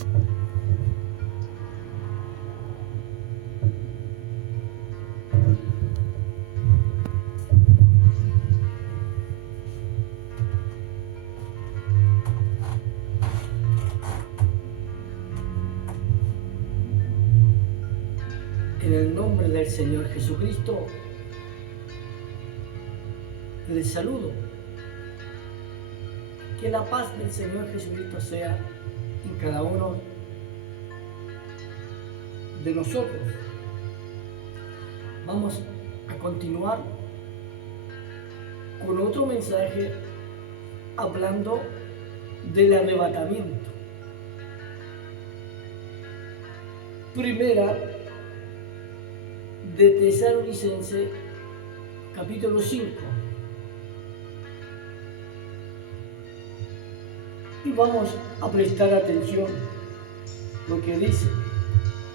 En el nombre del Señor Jesucristo, les saludo. Que la paz del Señor Jesucristo sea en cada uno de nosotros. Vamos a continuar con otro mensaje hablando del arrebatamiento. Primera de Tesalonicenses, capítulo 5. Y vamos a prestar atención a lo que dice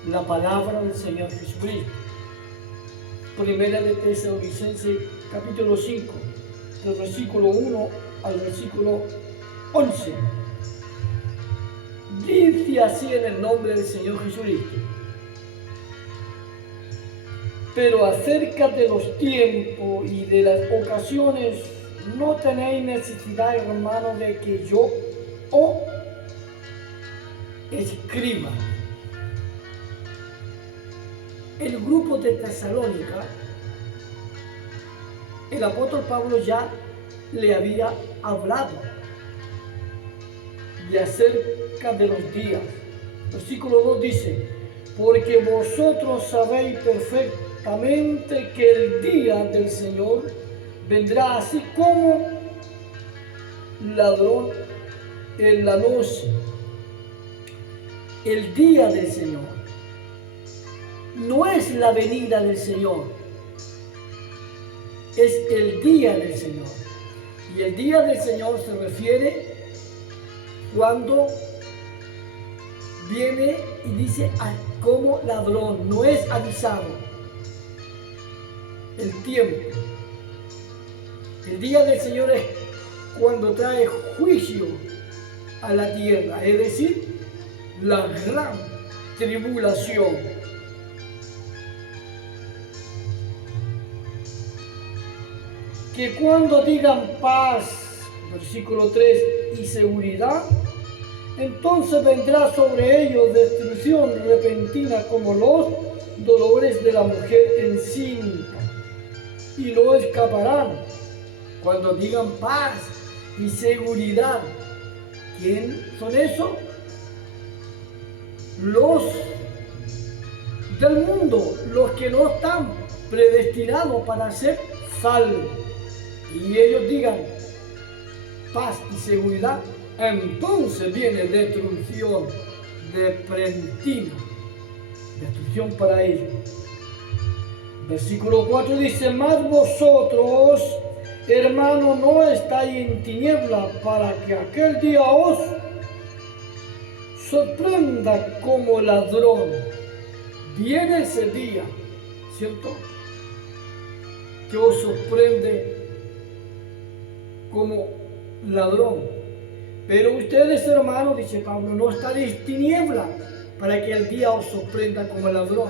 la palabra del Señor Jesucristo. Primera de Tesalonicenses, capítulo 5, del versículo 1 al versículo 11. Dice así en el nombre del Señor Jesucristo: pero acerca de los tiempos y de las ocasiones no tenéis necesidad, hermanos, de que yo os escriba. El grupo de Tesalónica, el apóstol Pablo ya le había hablado de acerca de los días. Versículo 2 dice: porque vosotros sabéis perfectamente que el día del Señor vendrá así como ladrón en la noche. El día del Señor no es la venida del Señor, es el día del Señor. Y el día del Señor se refiere cuando viene y dice como ladrón, no es avisado. El tiempo. El día del Señor es cuando trae juicio a la tierra, es decir, la gran tribulación. Que cuando digan paz, versículo 3, y seguridad, entonces vendrá sobre ellos destrucción repentina como los dolores de la mujer encinta, y no escaparán. Cuando digan paz y seguridad, ¿quién son esos? Los del mundo, los que no están predestinados para ser salvos. Y ellos digan paz y seguridad, entonces viene destrucción repentina, destrucción para ellos. Versículo 4 dice: mas vosotros, hermanos, no estáis en tiniebla, para que aquel día os sorprenda como ladrón. Viene ese día, ¿cierto?, que os sorprende como ladrón. Pero ustedes, hermanos, dice Pablo, no estáis en tiniebla, para que el día os sorprenda como ladrón.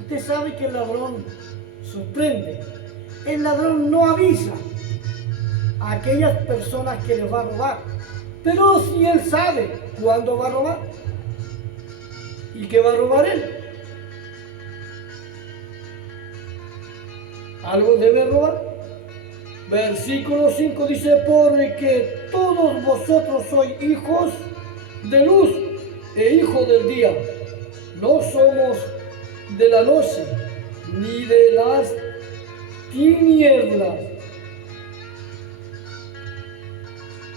Usted sabe que el ladrón sorprende. El ladrón no avisa a aquellas personas que les va a robar, pero si él sabe cuándo va a robar y qué va a robar él, algo debe robar. Versículo 5 dice: porque todos vosotros sois hijos de luz e hijos del día. No somos de la noche ni de las tinieblas.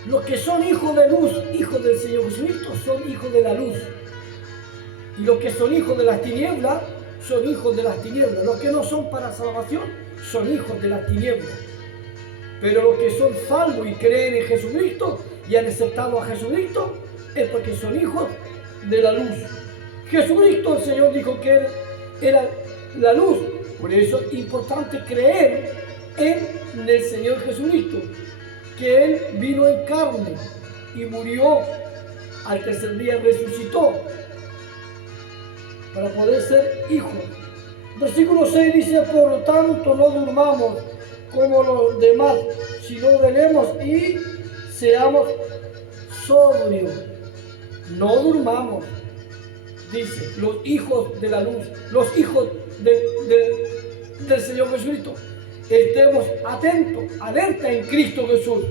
Los que son hijos de luz, hijos del Señor Jesucristo, son hijos de la luz. Y los que son hijos de las tinieblas, son hijos de las tinieblas. Los que no son para salvación, son hijos de las tinieblas. Pero los que son salvos y creen en Jesucristo y han aceptado a Jesucristo, es porque son hijos de la luz. Jesucristo, el Señor, dijo que Él era la luz. Por eso es importante creer en el Señor Jesucristo, que Él vino en carne y murió al tercer día resucitó para poder ser hijos. Versículo 6 dice, por lo tanto no durmamos como los demás, sino velemos y seamos sobrios. No durmamos, dice, los hijos de la luz, los hijos del Señor Jesucristo. Estemos atentos, alerta en Cristo Jesús.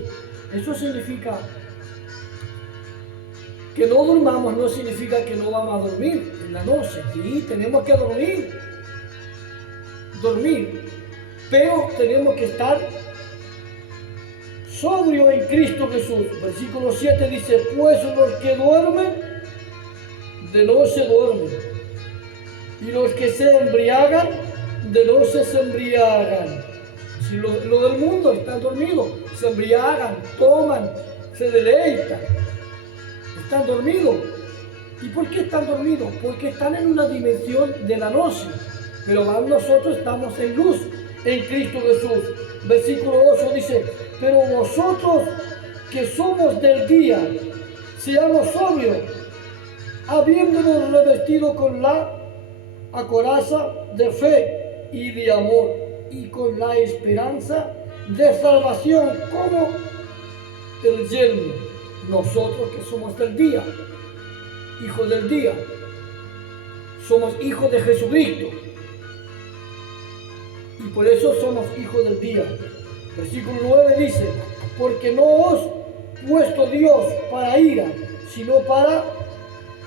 Eso significa que no durmamos, no significa que no vamos a dormir en la noche. Sí, tenemos que dormir, pero tenemos que estar sobrio en Cristo Jesús. Versículo 7 dice, pues los que duermen, de noche duermen, y los que se embriagan, de noche se embriagan. Si lo del mundo están dormidos, se embriagan, toman, se deleitan, están dormidos. ¿Y por qué están dormidos? Porque están en una dimensión de la noche, pero nosotros estamos en luz, en Cristo Jesús. Versículo 8 dice, pero vosotros que somos del día, seamos sobrios, habiéndonos revestido con la coraza de fe y de amor, y con la esperanza de salvación como el yelmo. Nosotros que somos del día, hijos del día, somos hijos de Jesucristo, y por eso somos hijos del día. Versículo 9 dice, porque no os puesto Dios para ira, sino para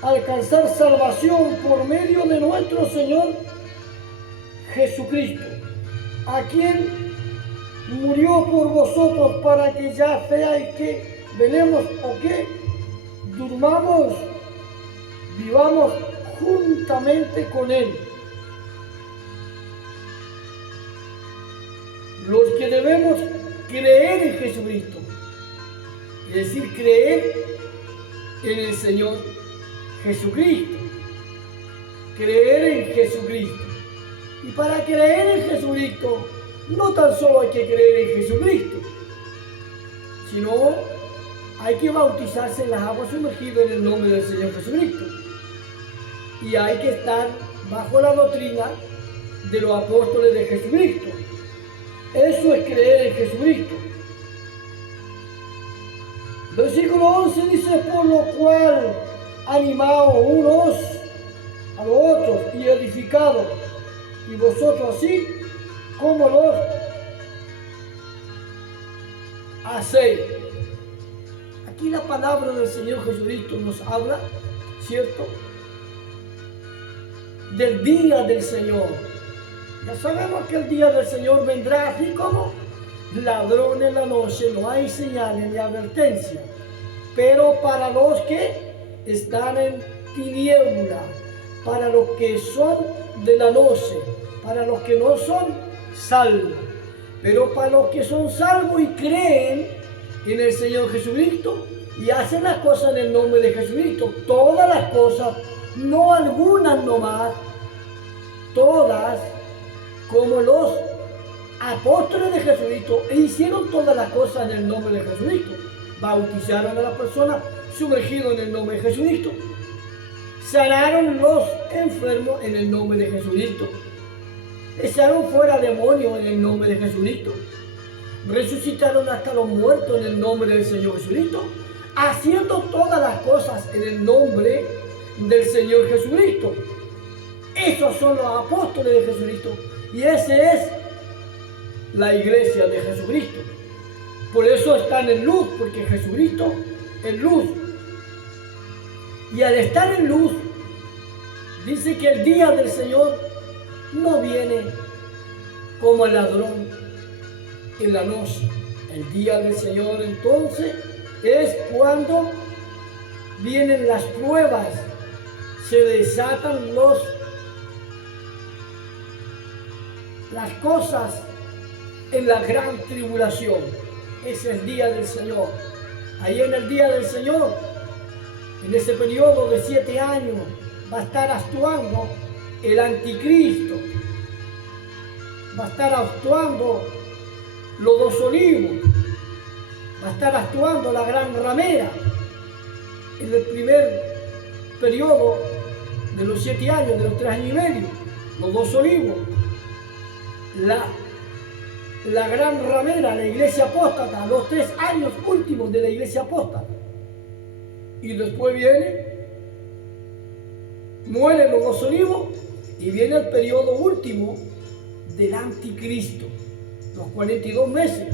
alcanzar salvación por medio de nuestro Señor Jesucristo, a quien murió por vosotros, para que ya sea que velemos o que durmamos, vivamos juntamente con Él. Los que debemos creer en Jesucristo, es decir, creer en el Señor Jesucristo, creer en Jesucristo. Y para creer en Jesucristo, no tan solo hay que creer en Jesucristo, sino hay que bautizarse en las aguas sumergidas en el nombre del Señor Jesucristo. Y hay que estar bajo la doctrina de los apóstoles de Jesucristo. Eso es creer en Jesucristo. Versículo 11 dice, por lo cual animaos unos a los otros y edificados, y vosotros así como los hacéis. Aquí la palabra del Señor Jesucristo nos habla, ¿cierto?, del día del Señor. Ya sabemos que el día del Señor vendrá así como ladrón en la noche, no hay señales ni advertencia. Pero para los que están en tiniebla, para los que son de la noche, para los que no son salvos, pero para los que son salvos y creen en el Señor Jesucristo y hacen las cosas en el nombre de Jesucristo, todas las cosas, no algunas nomás, todas, como los apóstoles de Jesucristo, hicieron todas las cosas en el nombre de Jesucristo. Bautizaron a las personas sumergidos en el nombre de Jesucristo. Sanaron los enfermos en el nombre de Jesucristo. Echaron fuera demonios en el nombre de Jesucristo. Resucitaron hasta los muertos en el nombre del Señor Jesucristo. Haciendo todas las cosas en el nombre del Señor Jesucristo. Esos son los apóstoles de Jesucristo. Y esa es la iglesia de Jesucristo. Por eso están en luz, porque Jesucristo es luz. Y al estar en luz, dice que el día del Señor no viene como el ladrón en la noche. El día del Señor entonces es cuando vienen las pruebas, se desatan las cosas en la gran tribulación. Es el día del Señor. Ahí en el día del Señor, en ese periodo de 7 años, va a estar actuando el anticristo, va a estar actuando los 2 olivos, va a estar actuando la gran ramera, en el primer periodo de los 7 años, de los 3 años y medio, los 2 olivos, la gran ramera, la iglesia apóstata, los 3 años últimos de la iglesia apóstata. Y después mueren los 2 olivos y viene el periodo último del anticristo, los 42 meses,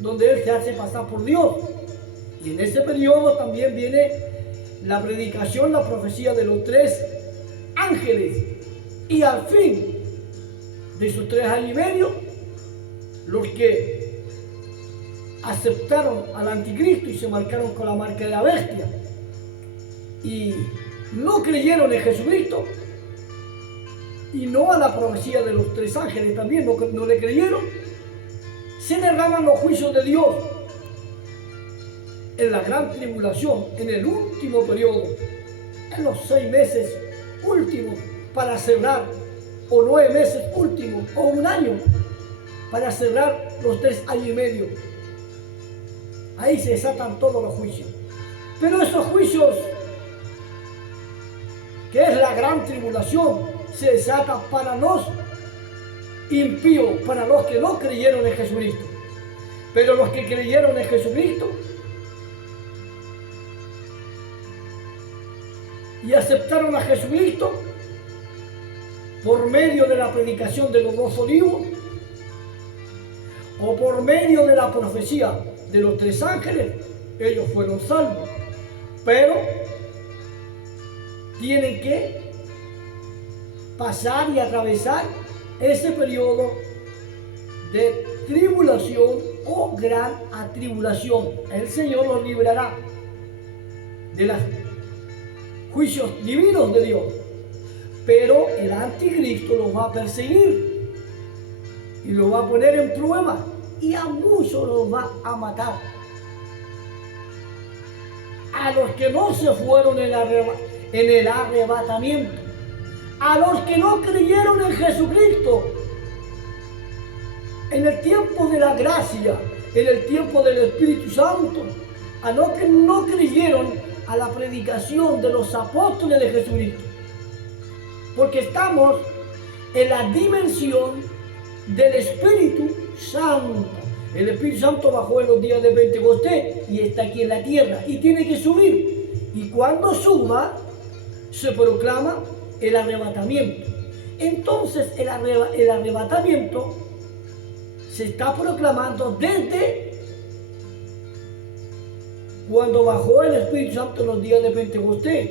donde él se hace pasar por Dios. Y en ese periodo también viene la predicación, la profecía de los 3 ángeles. Y al fin de esos 3 años y medio, los que aceptaron al anticristo y se marcaron con la marca de la bestia y no creyeron en Jesucristo y no a la profecía de los 3 ángeles también, no le creyeron, se derraman los juicios de Dios en la gran tribulación, en el último periodo, en los 6 meses últimos para cerrar, o 9 meses últimos, o 1 año para cerrar los 3 años y medio. Ahí se desatan todos los juicios. Pero esos juicios, que es la gran tribulación, se desatan para los impíos, para los que no creyeron en Jesucristo. Pero los que creyeron en Jesucristo y aceptaron a Jesucristo por medio de la predicación de los 2 olivos o por medio de la profecía de los 3 ángeles, ellos fueron salvos. Pero tienen que pasar y atravesar ese periodo de tribulación o gran atribulación. El Señor los librará de los juicios divinos de Dios, pero el anticristo los va a perseguir y los va a poner en prueba y a muchos los va a matar. A los que no se fueron en el arrebatamiento, a los que no creyeron en Jesucristo, en el tiempo de la gracia, en el tiempo del Espíritu Santo, a los que no creyeron a la predicación de los apóstoles de Jesucristo, porque estamos en la dimensión del Espíritu Santo. El Espíritu Santo bajó en los días de Pentecostés y está aquí en la tierra y tiene que subir. Y cuando suba, se proclama el arrebatamiento. Entonces el arrebatamiento se está proclamando desde cuando bajó el Espíritu Santo en los días de Pentecostés.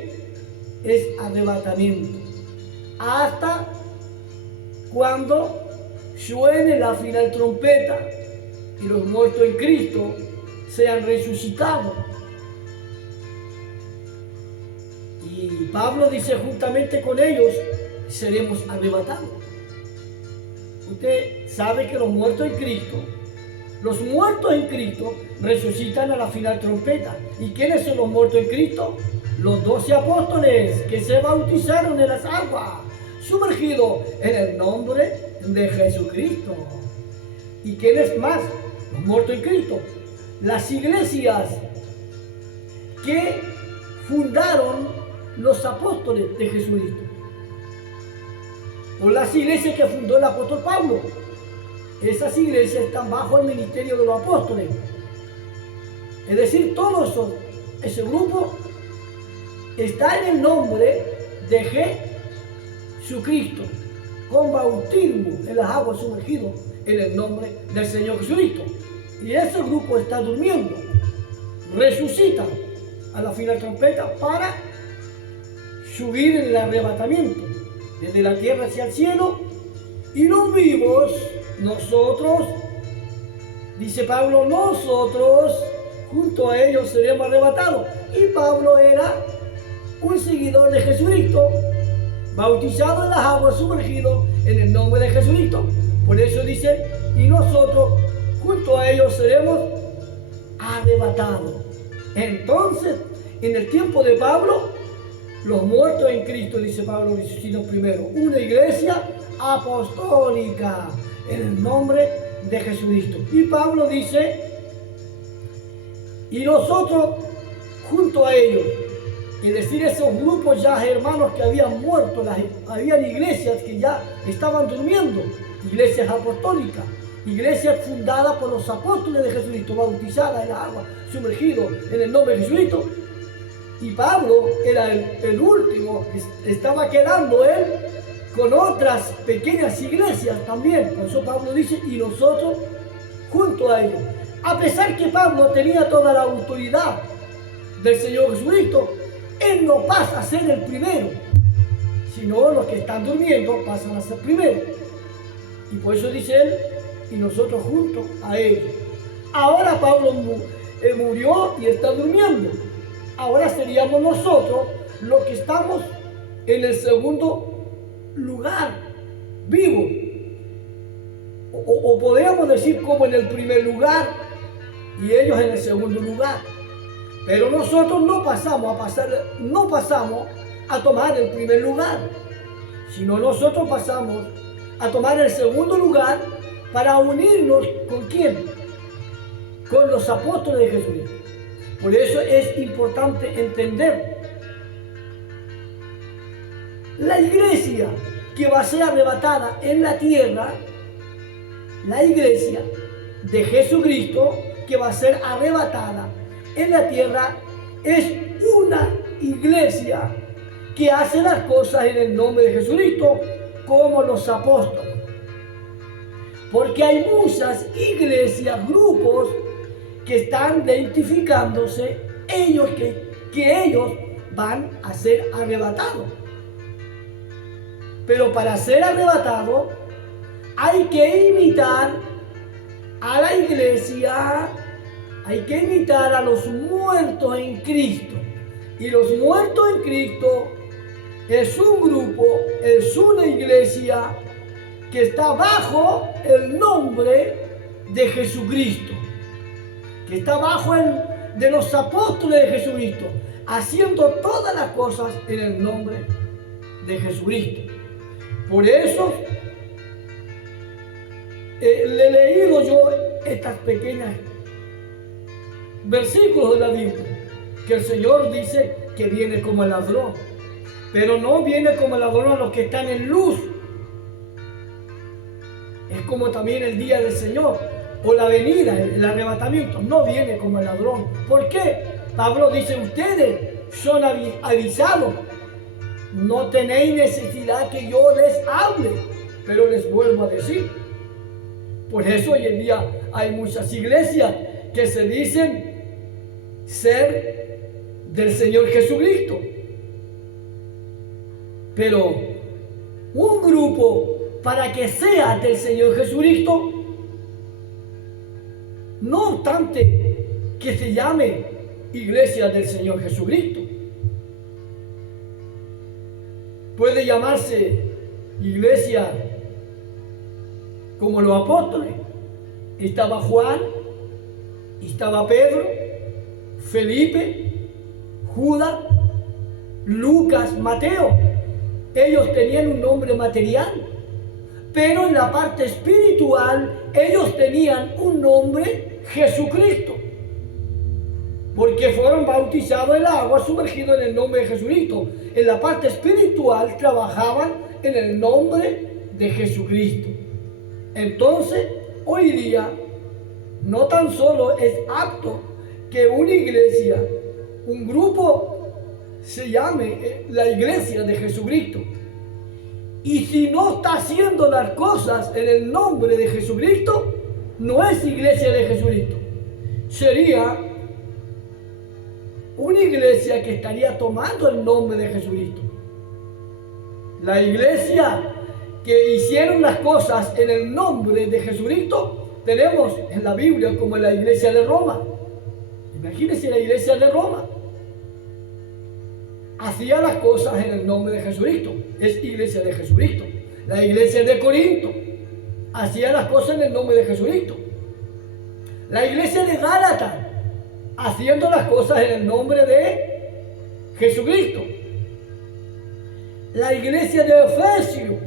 Es arrebatamiento. Hasta cuando suene la final trompeta y los muertos en Cristo sean resucitados. Y Pablo dice, juntamente con ellos seremos arrebatados. Usted sabe que los muertos en Cristo resucitan a la final trompeta. ¿Y quiénes son los muertos en Cristo? Los 12 apóstoles que se bautizaron en las aguas, sumergidos en el nombre de Jesucristo. ¿Y quiénes más? Los muertos en Cristo. Las iglesias que fundaron los apóstoles de Jesucristo, o las iglesias que fundó el apóstol Pablo. Esas iglesias están bajo el ministerio de los apóstoles. Es decir, todo ese grupo está en el nombre de Jesucristo, con bautismo en las aguas, sumergidos en el nombre del Señor Jesucristo. Y ese grupo está durmiendo, resucitan a la final trompeta para subir en el arrebatamiento desde la tierra hacia el cielo. Y los vivos, nosotros, dice Pablo, nosotros junto a ellos seremos arrebatados. Y Pablo era un seguidor de Jesucristo, bautizado en las aguas, sumergido en el nombre de Jesucristo. Por eso dice, y nosotros junto a ellos seremos arrebatados. Entonces, en el tiempo de Pablo, los muertos en Cristo, dice Pablo, resucitan primero. Una iglesia apostólica en el nombre de Jesucristo. Y Pablo dice, y nosotros junto a ellos. Es decir, esos grupos ya hermanos que habían muerto, habían iglesias que ya estaban durmiendo, iglesias apostólicas, iglesias fundadas por los apóstoles de Jesucristo, bautizadas en la agua, sumergidos en el nombre de Jesucristo. Y Pablo era el último, estaba quedando él con otras pequeñas iglesias también. Por eso Pablo dice, y nosotros junto a ellos. A pesar que Pablo tenía toda la autoridad del Señor Jesucristo, él no pasa a ser el primero, sino los que están durmiendo pasan a ser primero. Y por eso dice él, y nosotros junto a ellos. Ahora Pablo murió y está durmiendo. Ahora seríamos nosotros los que estamos en el segundo lugar, vivos. O podríamos decir como en el primer lugar y ellos en el segundo lugar. Pero nosotros no pasamos a tomar el primer lugar, sino nosotros pasamos a tomar el segundo lugar para unirnos ¿con quién? Con los apóstoles de Jesucristo. Por eso es importante entender la iglesia que va a ser arrebatada en la tierra, la iglesia de Jesucristo que va a ser arrebatada en la tierra es una iglesia que hace las cosas en el nombre de Jesucristo como los apóstoles. Porque hay muchas iglesias, grupos que están identificándose ellos que ellos van a ser arrebatados. Pero para ser arrebatados hay que imitar a la iglesia, hay que imitar a los muertos en Cristo. Y los muertos en Cristo es un grupo, es una iglesia que está bajo el nombre de Jesucristo, que está bajo el de los apóstoles de Jesucristo, haciendo todas las cosas en el nombre de Jesucristo. Por eso le he leído yo estas pequeñas versículos de la Biblia, que el Señor dice que viene como el ladrón, pero no viene como el ladrón a los que están en luz. Es como también el día del Señor o la venida, el arrebatamiento, no viene como el ladrón. ¿Por qué? Pablo dice, ustedes son avisados, no tenéis necesidad que yo les hable, pero les vuelvo a decir. Por eso hoy en día hay muchas iglesias que se dicen ser del Señor Jesucristo, pero un grupo para que sea del Señor Jesucristo, no obstante que se llame iglesia del Señor Jesucristo, puede llamarse iglesia como los apóstoles. Estaba Juan, estaba Pedro, Felipe, Judas, Lucas, Mateo. Ellos tenían un nombre material, pero en la parte espiritual ellos tenían un nombre Jesucristo, porque fueron bautizados en el agua, sumergidos en el nombre de Jesucristo. En la parte espiritual trabajaban en el nombre de Jesucristo. Entonces, hoy día, no tan solo es apto que una iglesia, un grupo, se llame la iglesia de Jesucristo. Y si no está haciendo las cosas en el nombre de Jesucristo, no es iglesia de Jesucristo. Sería una iglesia que estaría tomando el nombre de Jesucristo. La iglesia que hicieron las cosas en el nombre de Jesucristo, tenemos en la Biblia como la iglesia de Roma. Imagínense la iglesia de Roma. Hacía las cosas en el nombre de Jesucristo. Es iglesia de Jesucristo. La iglesia de Corinto hacía las cosas en el nombre de Jesucristo. La iglesia de Gálatas haciendo las cosas en el nombre de Jesucristo. La iglesia de Efesios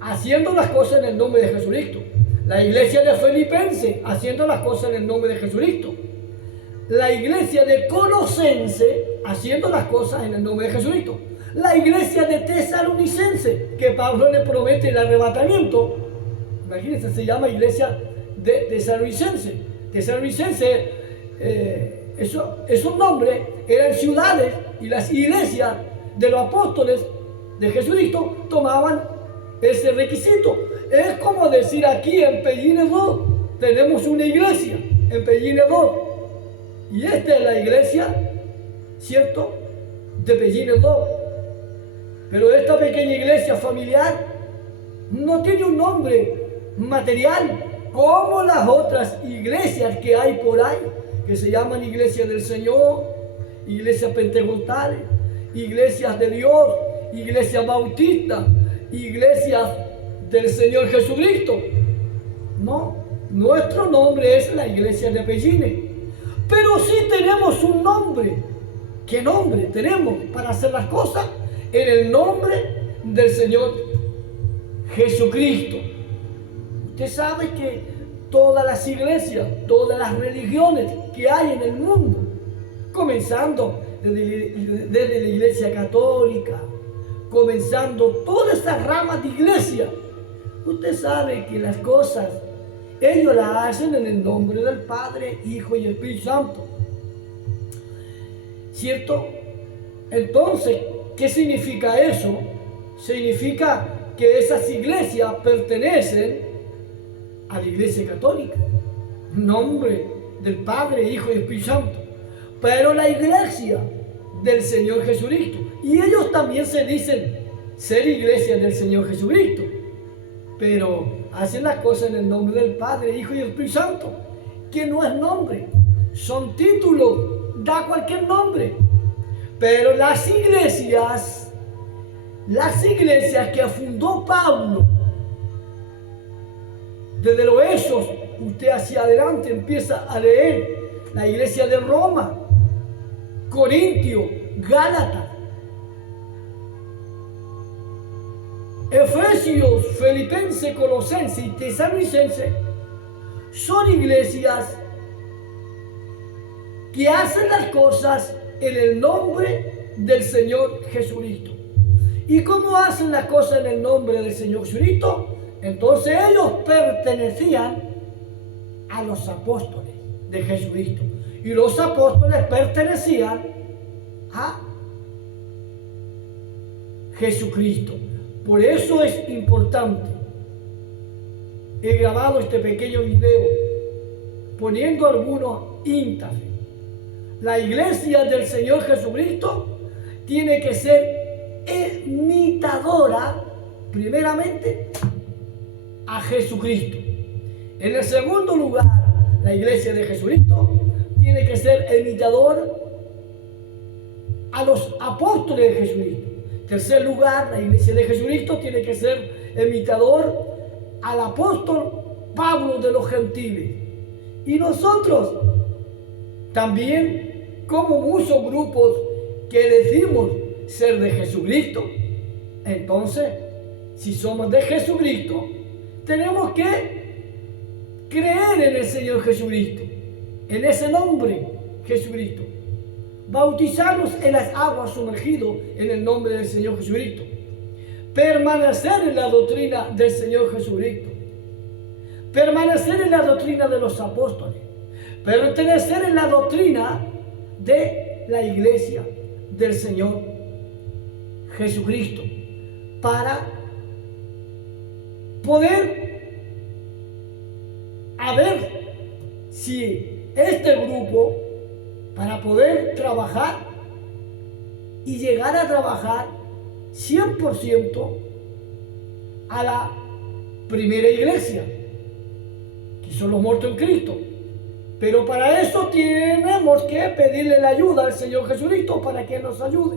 haciendo las cosas en el nombre de Jesucristo. La iglesia de Filipenses haciendo las cosas en el nombre de Jesucristo. la iglesia de Colosense haciendo las cosas en el nombre de Jesucristo. La iglesia de Tesalonicense, que Pablo le promete el arrebatamiento. Imagínense, se llama iglesia de Tesalonicense. Tesalonicense, eso es un nombre, eran ciudades, y las iglesias de los apóstoles de Jesucristo tomaban ese requisito. Es como decir aquí en Pellinedo tenemos una iglesia, en Pellinedo. Y esta es la iglesia, ¿cierto?, de Pellinedo. Pero esta pequeña iglesia familiar no tiene un nombre material como las otras iglesias que hay por ahí, que se llaman iglesias del Señor, iglesias pentecostales, iglesias de Dios, iglesias bautistas, iglesias del Señor Jesucristo. No, nuestro nombre es la iglesia de Pellines. Pero sí tenemos un nombre. ¿Qué nombre tenemos para hacer las cosas? En el nombre del Señor Jesucristo. Usted sabe que todas las iglesias, todas las religiones que hay en el mundo, comenzando desde la iglesia católica, comenzando todas esas ramas de iglesia, usted sabe que las cosas ellos las hacen en el nombre del Padre, Hijo y Espíritu Santo. ¿Cierto? Entonces, ¿qué significa eso? Significa que esas iglesias pertenecen a la iglesia católica, nombre del Padre, Hijo y Espíritu Santo. Pero la iglesia del Señor Jesucristo, y ellos también se dicen ser iglesia del Señor Jesucristo, pero hacen las cosas en el nombre del Padre, Hijo y Espíritu Santo, que no es nombre, son títulos, da cualquier nombre. Pero las iglesias que fundó Pablo, desde los Hechos, usted hacia adelante empieza a leer la iglesia de Roma, Corintio, Gálatas, Efesios, Filipenses, Colosenses y Tesalonicenses, son iglesias que hacen las cosas en el nombre del Señor Jesucristo. ¿Y cómo hacen las cosas en el nombre del Señor Jesucristo? Entonces ellos pertenecían a los apóstoles de Jesucristo. Y los apóstoles pertenecían a Jesucristo. Por eso es importante. He grabado este pequeño video poniendo algunos íntables. La iglesia del Señor Jesucristo tiene que ser imitadora, primeramente, a Jesucristo. En el segundo lugar, la iglesia de Jesucristo tiene que ser imitador a los apóstoles de Jesucristo. En tercer lugar, la iglesia de Jesucristo tiene que ser imitador al apóstol Pablo de los gentiles. Y nosotros también, como muchos grupos que decimos ser de Jesucristo, entonces, si somos de Jesucristo, tenemos que creer en el Señor Jesucristo, en ese nombre, Jesucristo. Bautizarnos en las aguas sumergidos en el nombre del Señor Jesucristo. Permanecer en la doctrina del Señor Jesucristo. Permanecer en la doctrina de los apóstoles. Pertenecer en la doctrina de la iglesia del Señor Jesucristo. Para poder ver si este grupo, para poder trabajar y llegar a trabajar 100% a la primera iglesia, que son los muertos en Cristo. Pero para eso tenemos que pedirle la ayuda al Señor Jesucristo para que nos ayude.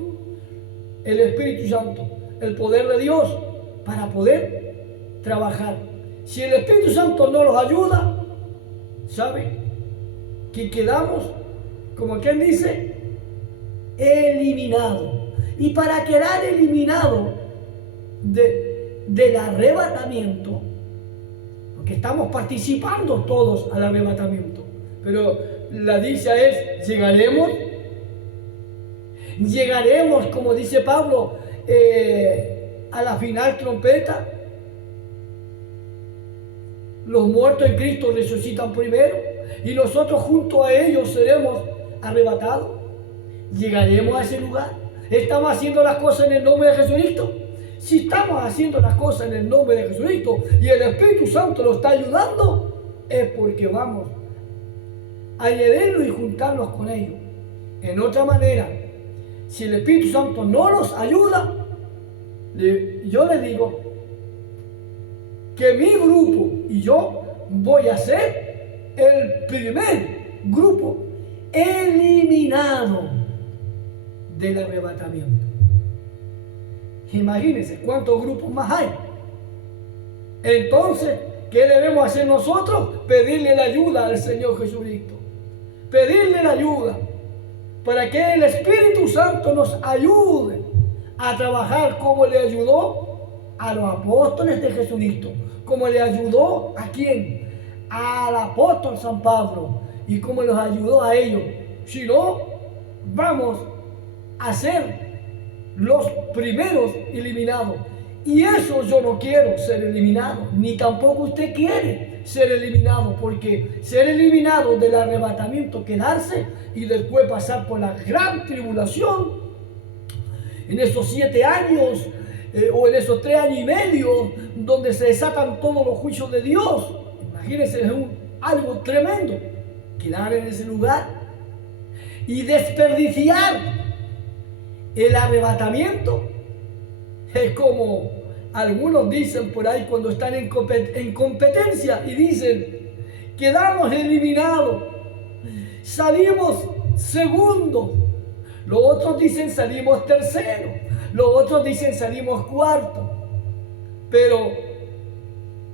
El Espíritu Santo, el poder de Dios, para poder trabajar. Si el Espíritu Santo no nos ayuda, ¿sabe? Que quedamos, como quien dice, eliminados. Y para quedar eliminado del arrebatamiento, porque estamos participando todos al arrebatamiento, pero la dicha es, ¿llegaremos? ¿Llegaremos, como dice Pablo, a la final trompeta? Los muertos en Cristo resucitan primero y nosotros junto a ellos seremos arrebatados. ¿Llegaremos a ese lugar? ¿Estamos haciendo las cosas en el nombre de Jesucristo? Si estamos haciendo las cosas en el nombre de Jesucristo y el Espíritu Santo nos está ayudando, es porque vamos a añadirlo y juntarnos con ellos. En otra manera, si el Espíritu Santo no nos ayuda, yo les digo que mi grupo y yo voy a ser el primer grupo eliminado del arrebatamiento. Imagínense cuántos grupos más hay. Entonces, ¿qué debemos hacer nosotros? Pedirle la ayuda al Señor Jesucristo. Pedirle la ayuda para que el Espíritu Santo nos ayude a trabajar como le ayudó a los apóstoles de Jesucristo, como le ayudó ¿a quién? Al apóstol San Pablo, y como los ayudó a ellos. Si no, vamos a ser los primeros eliminados. Y eso yo no quiero ser eliminado, ni tampoco usted quiere ser eliminado, porque ser eliminado del arrebatamiento, quedarse y después pasar por la gran tribulación en esos 7 años o en esos 3 años y medio donde se desatan todos los juicios de Dios. Imagínense, es algo tremendo quedar en ese lugar y desperdiciar el arrebatamiento. Es como algunos dicen por ahí cuando están en competencia y dicen, quedamos eliminados, salimos segundo. Los otros dicen salimos tercero. Los otros dicen salimos cuarto. Pero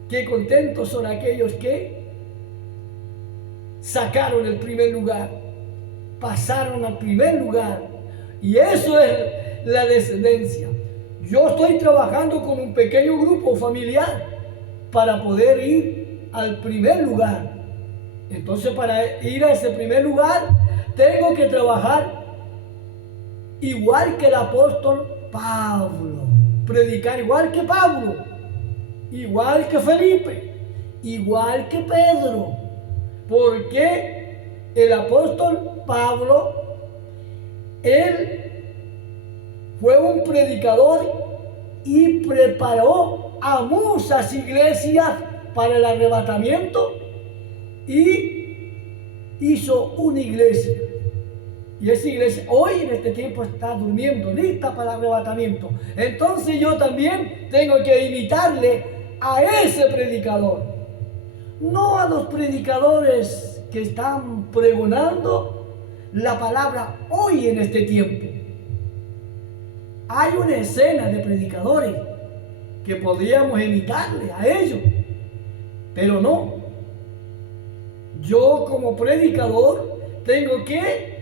qué contentos son aquellos que sacaron el primer lugar, pasaron al primer lugar. Y eso es la descendencia. Yo estoy trabajando con un pequeño grupo familiar para poder ir al primer lugar. Entonces, para ir a ese primer lugar, tengo que trabajar igual que el apóstol Pablo, predicar igual que Pablo, igual que Felipe, igual que Pedro, porque el apóstol Pablo, él fue un predicador y preparó a muchas iglesias para el arrebatamiento y hizo una iglesia. Y esa iglesia hoy en este tiempo está durmiendo, lista para el arrebatamiento. Entonces yo también tengo que imitarle a ese predicador, no a los predicadores que están pregonando la palabra hoy en este tiempo. Hay una escena de predicadores que podríamos imitarle a ellos, pero no. Yo como predicador tengo que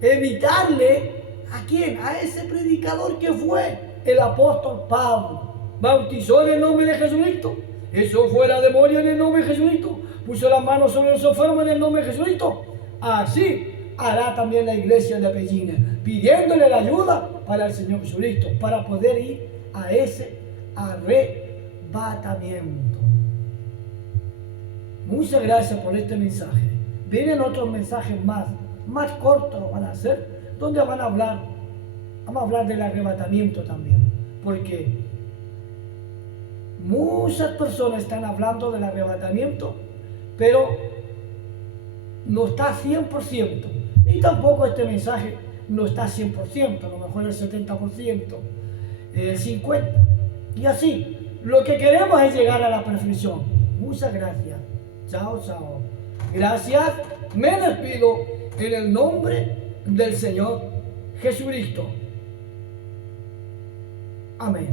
imitarle ¿a quién? A ese predicador que fue el apóstol Pablo. Bautizó en el nombre de Jesucristo, echó fuera demonios en el nombre de Jesucristo, puso las manos sobre los enfermos en el nombre de Jesucristo. Así hará también la iglesia de Apellina, pidiéndole la ayuda para el Señor Jesucristo, para poder ir a ese arrebatamiento. Muchas gracias por este mensaje. Vienen otros mensajes más cortos van a ser, donde vamos a hablar del arrebatamiento también, porque muchas personas están hablando del arrebatamiento, pero no está 100%, y tampoco este mensaje no está 100%, a lo mejor el 70%, el 50%, y así. Lo que queremos es llegar a la perfección. Muchas gracias. Chao, chao. Gracias. Me despido en el nombre del Señor Jesucristo. Amén.